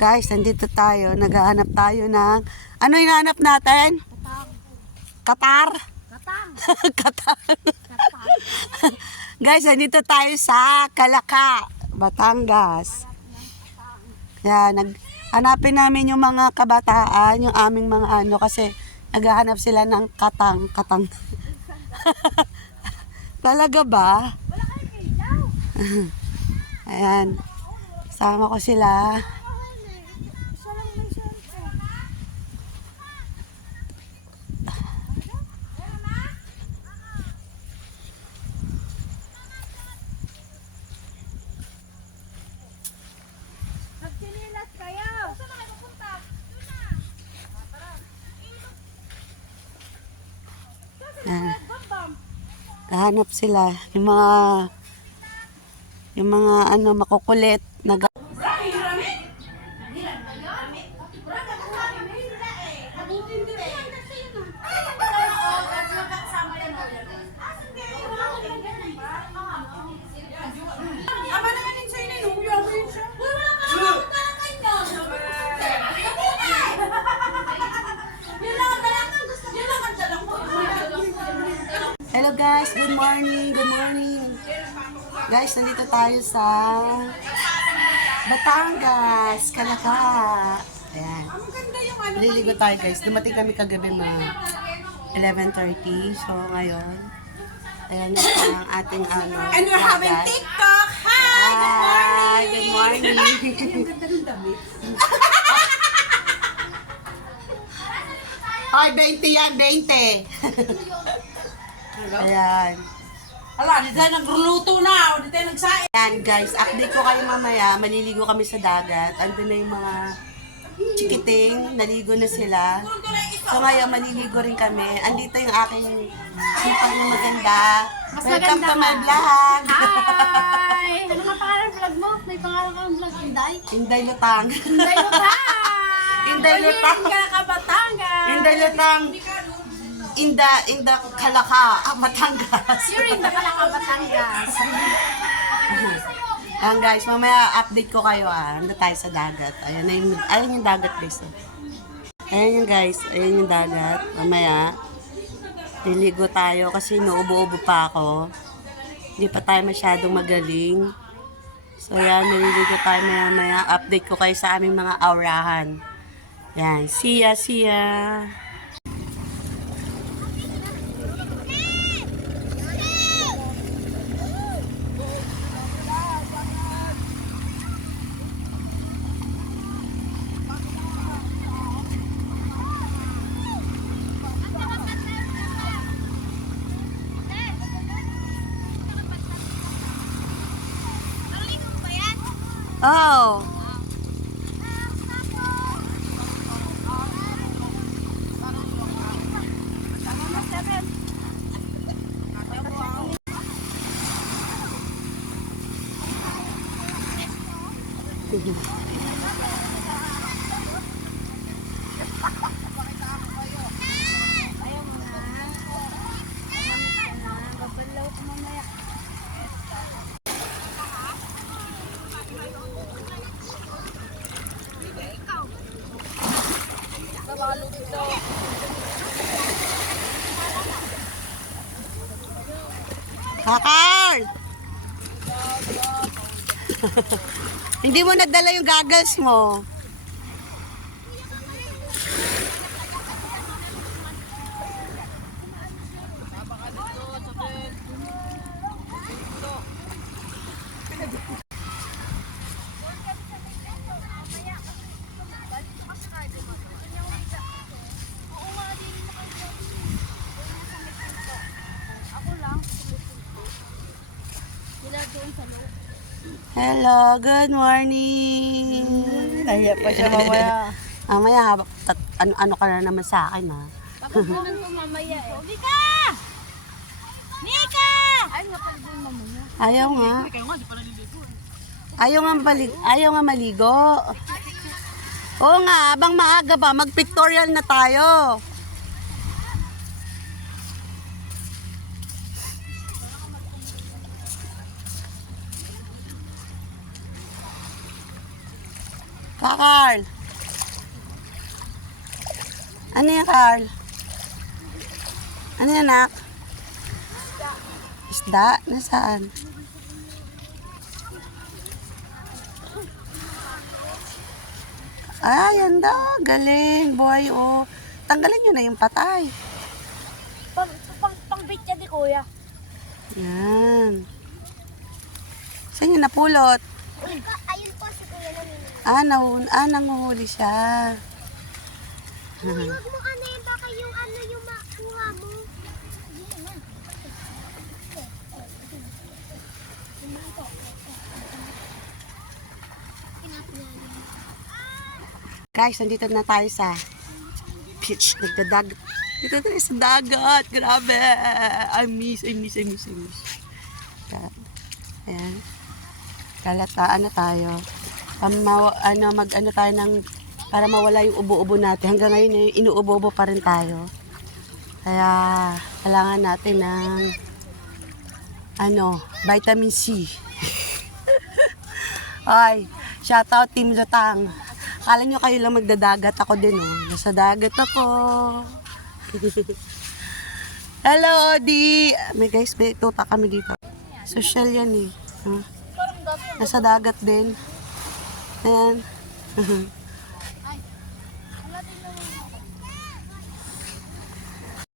Guys, nandito tayo. Naghahanap tayo ng... Ano hinahanap natin? Qatar? Qatar. Guys, nandito tayo sa Calaca, Batangas. Yan, hanapin namin yung mga kabataan, yung aming mga ano, kasi naghahanap sila ng katang. Talaga ba? Ayan. Sama ko sila. Nagtinilas kayo. Saan na kayo pupunta? Ayan. Hanap sila. Yung mga ano, makukulit. Hello guys, good morning, good morning. Guys, nandito tayo sa Batangas, Calaca. Ayan. Liligo tayo guys. Dumating kami kagabi mga 11:30. So ngayon, ayan yung ang ating ano. And we're having TikTok. Hi! Good morning. Ang ganda ng damit. Ay, 20 yan, 20. Ayan. Hala, di tayo nagluluto na. Di tayo nagsain. Ayan guys, update ko kayo mamaya. Maliligo kami sa dagat. Andun na yung mga chikiting. Naligo na sila. So ngayon, maliligo rin kami. Andito yung aking sipag na maganda. Welcome to my vlog. Hi! Ano nga pangalan ng vlog mo? May pangalan kang vlog, Inday? Inday Lutang. Inday Lutang! Inday Lutang. Ka Batangas! Inday Lutang. Inda Calaca, Batangas. You're in the Calaca, Batangas. Ayan guys, mamaya update ko kayo Ando tayo sa dagat. Ayan yung dagat guys. Ayan yung guys, ayan yung dagat. Mamaya, liligo tayo kasi naubo-ubo pa ako. Hindi pa tayo masyadong magaling. So yan, naliligo tayo mamaya. Update ko kayo sa aming mga aurahan. Yan, see ya. Oh. Kakal! Hindi mo nadala yung goggles mo. Hello, good morning. Kaya pa siya mamaya. Mamaya, ano ka na naman sa akin ha. Tapos naman ko mamaya eh. Mika! Mika! Ay, nga pala din mamaya. Ayaw nga. Kayo nga, di pa naliligo. Ayaw nga maligo. Oo nga, abang maaga ba, mag-pictorial na tayo. Carl! Ano yan, Carl? Ano yan, anak? Isda? Nasaan? Ay, anda. Galing. Buhay, oh. Tanggalin nyo na yung patay. Pang-bit yan di kuya. Yan. Saan yung napulot? Ayun po si kuya namin. Nanguhuli siya. Huwag mo ano yun, baka yung ano yung makuha mo. Guys, nandito na tayo sa beach. Nagdadag. Dito tayo sa dagat. Grabe. I miss. Yan. Ayan. Kalataan na tayo. Mag-ano tayo ng para mawala yung ubo-ubo natin. Hanggang ngayon, inuubo-ubo pa rin tayo. Kaya, kailangan natin ng vitamin C. Ay, shoutout Team Lutang. Kala nyo kayo lang magdadagat, ako din, oh. Nasa dagat ako. Hello, Odi! May guys, may tuta kami dito. Social yan, eh. Nasa dagat din. Ayan.